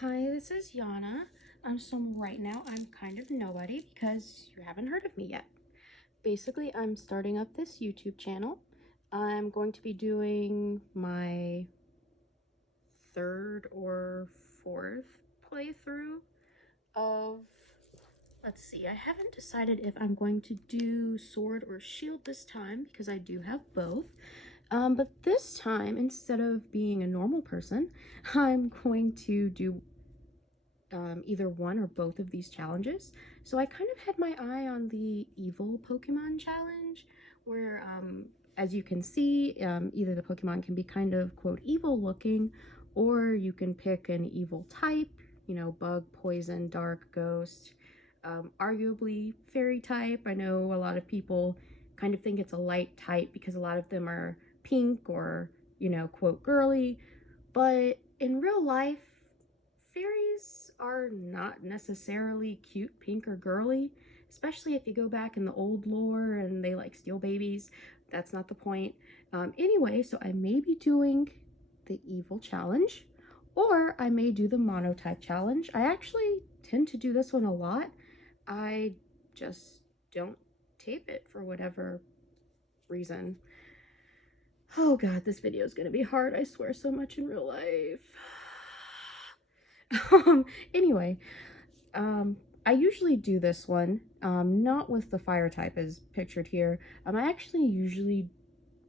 Hi, this is Yana. So right now I'm kind of nobody because you haven't heard of me yet. Basically, I'm starting up this YouTube channel. I'm going to be doing my third or fourth playthrough of, let's see, I haven't decided if I'm going to do sword or shield this time because I do have both. But this time, instead of being a normal person, I'm going to do either one or both of these challenges. So I kind of had my eye on the evil Pokemon challenge, where, as you can see, either the Pokemon can be kind of, quote, evil looking, or you can pick an evil type, you know, bug, poison, dark, ghost, arguably fairy type. I know a lot of people kind of think it's a light type because a lot of them are pink or, you know, quote, girly, but in real life, fairies are not necessarily cute, pink, or girly, especially if you go back in the old lore and they like steal babies. That's not the point. Anyway, so I may be doing the evil challenge, or I may do the monotype challenge. I actually tend to do this one a lot. I just don't tape it for whatever reason. Oh god, this video is gonna be hard. I swear so much in real life. Anyway, um, I usually do this one, not with the fire type as pictured here. I actually usually,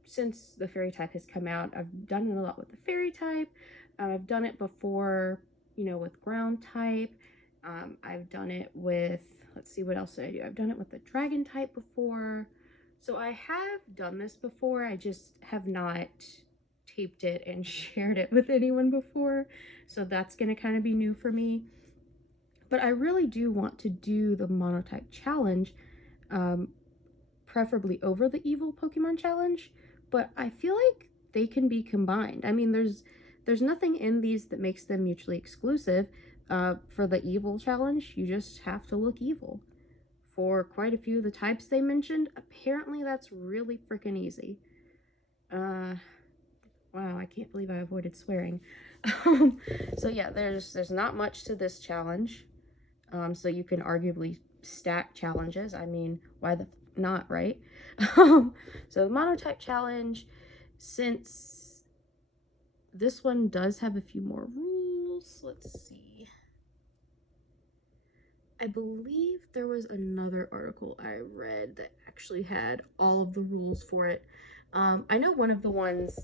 since the fairy type has come out, I've done it a lot with the fairy type. I've done it before, you know, with ground type. I've done it with, let's see, what else did I do? I've done it with the dragon type before. So I have done this before, I just have not taped it and shared it with anyone before. So that's gonna kind of be new for me. But I really do want to do the monotype challenge, um, preferably over the evil Pokemon challenge. But I feel like they can be combined. I mean, there's nothing in these that makes them mutually exclusive. For the evil challenge, you just have to look evil. For quite a few of the types they mentioned, apparently that's really freaking easy. Wow, I can't believe I avoided swearing. So yeah, there's not much to this challenge. So you can arguably stack challenges. I mean, why the not, right? So the monotype challenge, since this one does have a few more rules, let's see. I believe there was another article I read that actually had all of the rules for it. I know one of the ones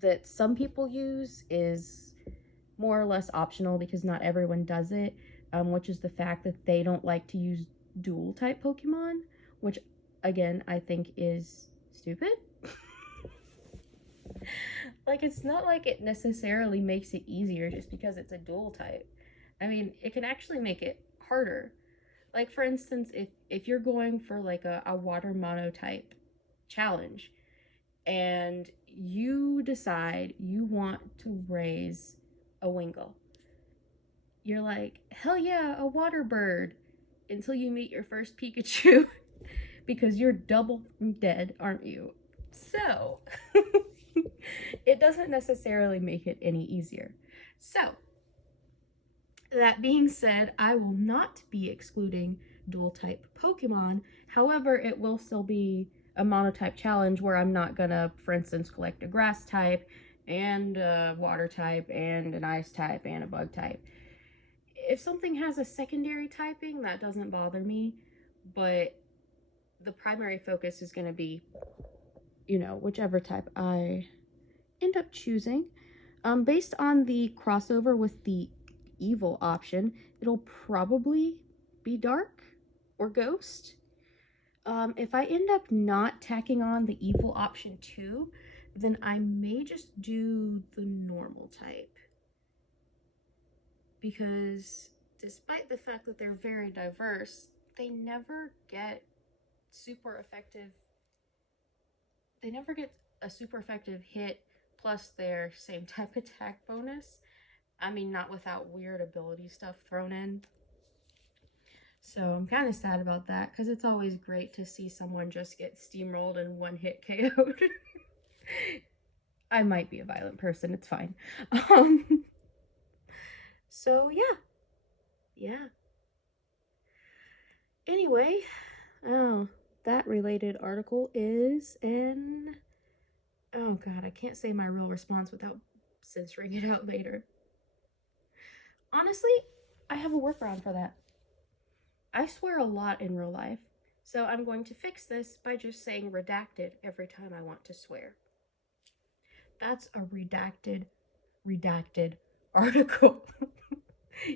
that some people use is more or less optional because not everyone does it, which is the fact that they don't like to use dual type Pokemon, which again I think is stupid. Like, it's not like it necessarily makes it easier just because it's a dual type. I mean, it can actually make it harder. Like, for instance, if you're going for like a water monotype challenge and you decide you want to raise a Wingull, you're like, hell yeah, a water bird, until you meet your first Pikachu because you're double dead, aren't you? So, it doesn't necessarily make it any easier. So, that being said, I will not be excluding dual type Pokemon. However, it will still be a monotype challenge where I'm not gonna, for instance, collect a grass type and a water type and an ice type and a bug type. If something has a secondary typing, that doesn't bother me, but the primary focus is going to be, you know, whichever type I end up choosing. Based on the crossover with the evil option, it'll probably be dark or ghost. If I end up not tacking on the evil option too, then I may just do the normal type. Because despite the fact that they're very diverse, they never get super effective. They never get a super effective hit plus their same type attack bonus. I mean, not without weird ability stuff thrown in. So I'm kind of sad about that because it's always great to see someone just get steamrolled and one hit KO'd. I might be a violent person, it's fine. Um, So yeah. Anyway, oh, that related article is in, oh god, I can't say my real response without censoring it out later. Honestly, I have a workaround for that. I swear a lot in real life, so I'm going to fix this by just saying redacted every time I want to swear. That's a redacted article.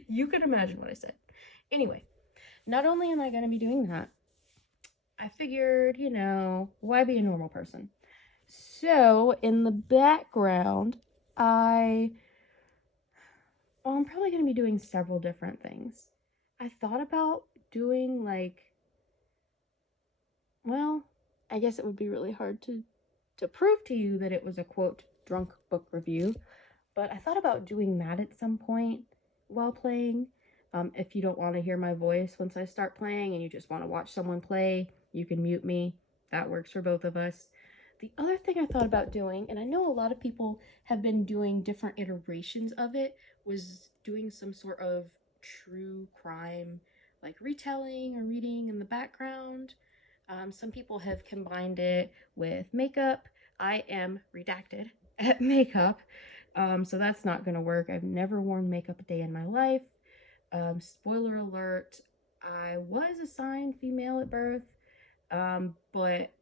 You can imagine what I said. Anyway, not only am I going to be doing that, I figured, why be a normal person? So, in the background, I'm probably going to be doing several different things. I thought about doing well, I guess it would be really hard to prove to you that it was a quote drunk book review, but I thought about doing that at some point while playing. If you don't want to hear my voice once I start playing and you just want to watch someone play, you can mute me. That works for both of us. The other thing I thought about doing, and I know a lot of people have been doing different iterations of it, was doing some sort of true crime, like retelling or reading in the background. Some people have combined it with makeup. I am redacted at makeup, so that's not going to work. I've never worn makeup a day in my life. Spoiler alert, I was assigned female at birth, but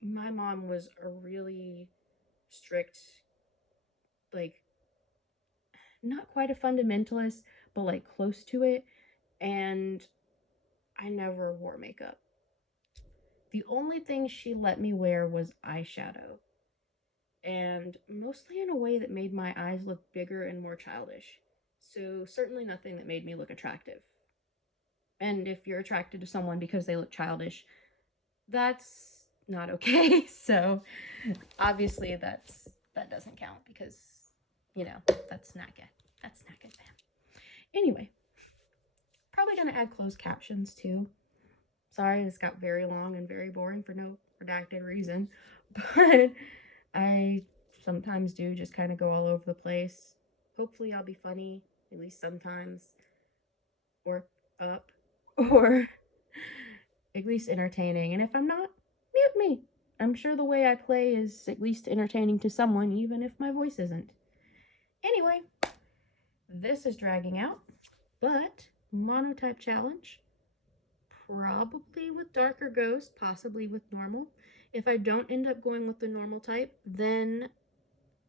my mom was a really strict, like, not quite a fundamentalist, but like close to it, and I never wore makeup. The only thing she let me wear was eyeshadow, and mostly in a way that made my eyes look bigger and more childish. So, certainly nothing that made me look attractive. And if you're attracted to someone because they look childish, that's not okay. So, obviously that doesn't count because, that's not good. That's not good, man. Anyway, probably going to add closed captions too. Sorry, this got very long and very boring for no redacted reason, but I sometimes do just kind of go all over the place. Hopefully, I'll be funny, at least sometimes, or up, or at least entertaining. And if I'm not, mute me. I'm sure the way I play is at least entertaining to someone, even if my voice isn't. Anyway, this is dragging out, but monotype challenge. Probably with darker ghost, possibly with normal. If I don't end up going with the normal type, then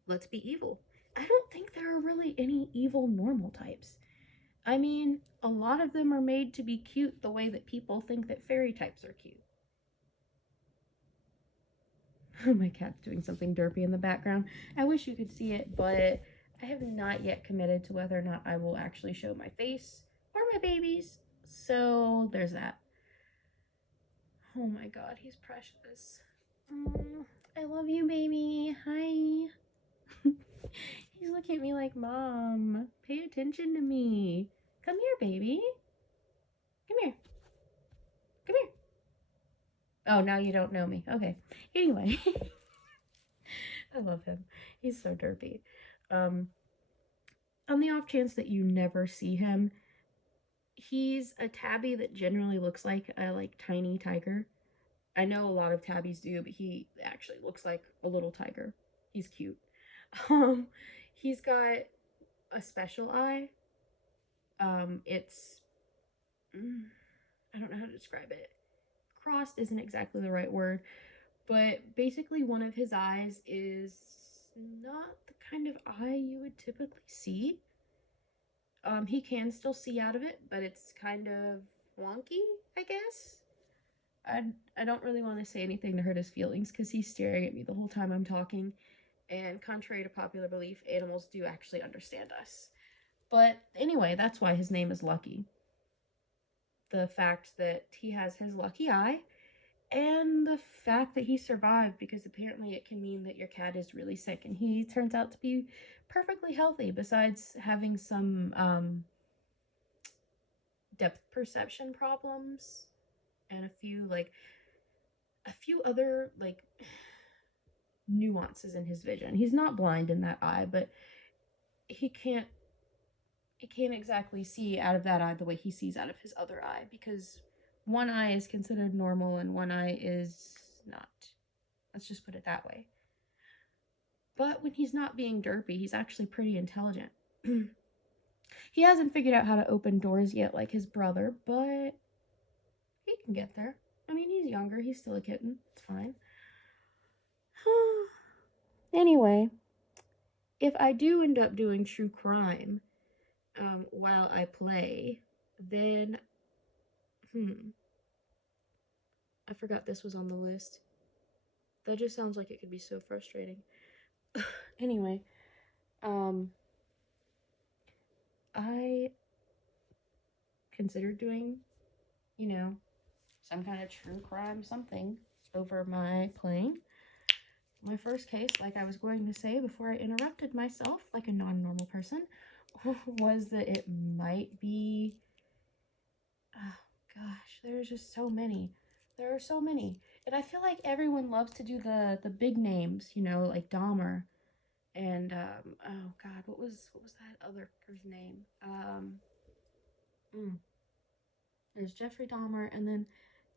let's be evil. I don't think there are really any evil normal types. I mean, a lot of them are made to be cute the way that people think that fairy types are cute. Oh, my cat's doing something derpy in the background. I wish you could see it, but I have not yet committed to whether or not I will actually show my face or my babies. So there's that. Oh my god, he's precious. Oh, I love you, baby. Hi. He's looking at me like, Mom, pay attention to me. Come here, baby. Come here. Come here. Oh, now you don't know me. Okay. Anyway, I love him. He's so derpy. Um, on the off chance that you never see him, he's a tabby that generally looks like a tiny tiger. I know a lot of tabbies do, but he actually looks like a little tiger. He's cute. Um, he's got a special eye. It's I don't know how to describe it. Crossed isn't exactly the right word, but basically one of his eyes is not the kind of eye you would typically see. He can still see out of it, but it's kind of wonky, I guess. I don't really want to say anything to hurt his feelings because he's staring at me the whole time I'm talking. And contrary to popular belief, animals do actually understand us. But anyway, that's why his name is Lucky. The fact that he has his lucky eye, and the fact that he survived, because apparently it can mean that your cat is really sick, and he turns out to be perfectly healthy, besides having some depth perception problems and a few other nuances in his vision. He's not blind in that eye, but he can't it can't exactly see out of that eye the way he sees out of his other eye, because one eye is considered normal and one eye is not. Let's just put it that way. But when he's not being derpy, he's actually pretty intelligent. He hasn't figured out how to open doors yet like his brother, but he can get there. I mean, he's younger. He's still a kitten. It's fine. Anyway, if I do end up doing true crime while I play, then, I forgot this was on the list. That just sounds like it could be so frustrating. Anyway, I considered doing, some kind of true crime something over my playing. My first case, like I was going to say before I interrupted myself like a non-normal person, was that it might be, oh gosh, there's just so many. There are so many. And I feel like everyone loves to do the big names, like Dahmer. And oh god, what was that other guy's name? There's Jeffrey Dahmer and then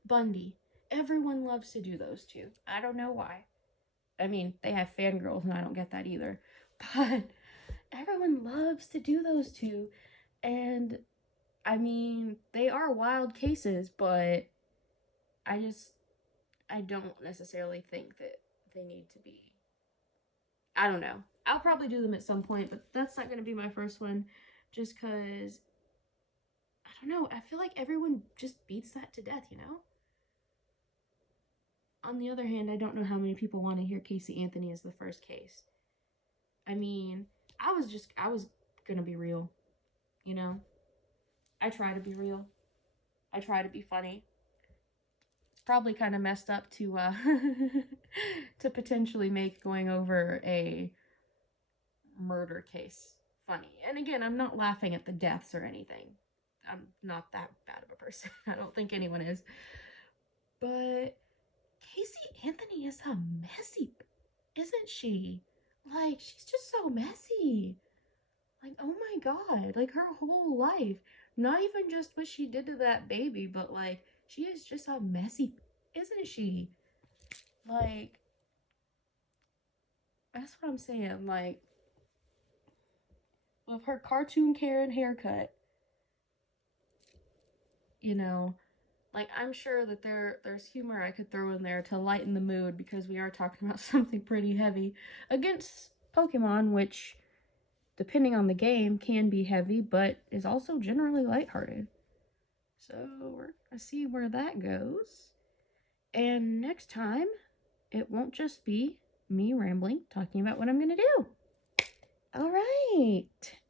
Bundy. Everyone loves to do those two. I don't know why. I mean, they have fangirls and I don't get that either. But everyone loves to do those two. And I mean, they are wild cases, but I don't necessarily think that they need to be. I don't know. I'll probably do them at some point, but that's not going to be my first one just because, I don't know, I feel like everyone just beats that to death, On the other hand, I don't know how many people want to hear Casey Anthony as the first case. I mean, I was going to be real, I try to be real. I try to be funny. Probably kind of messed up to to potentially make going over a murder case funny. And again, I'm not laughing at the deaths or anything. I'm not that bad of a person. I don't think anyone is. But Casey Anthony is a messy, isn't she? Like, she's just so messy. Like, oh my god. Like, her whole life. Not even just what she did to that baby, but like, she is just a messy, isn't she? Like, that's what I'm saying. Like, with her cartoon Karen haircut, like, I'm sure that there's humor I could throw in there to lighten the mood, because we are talking about something pretty heavy against Pokemon, which, depending on the game, can be heavy, but is also generally lighthearted. So we're gonna see where that goes. And next time, it won't just be me rambling, talking about what I'm gonna do. All right.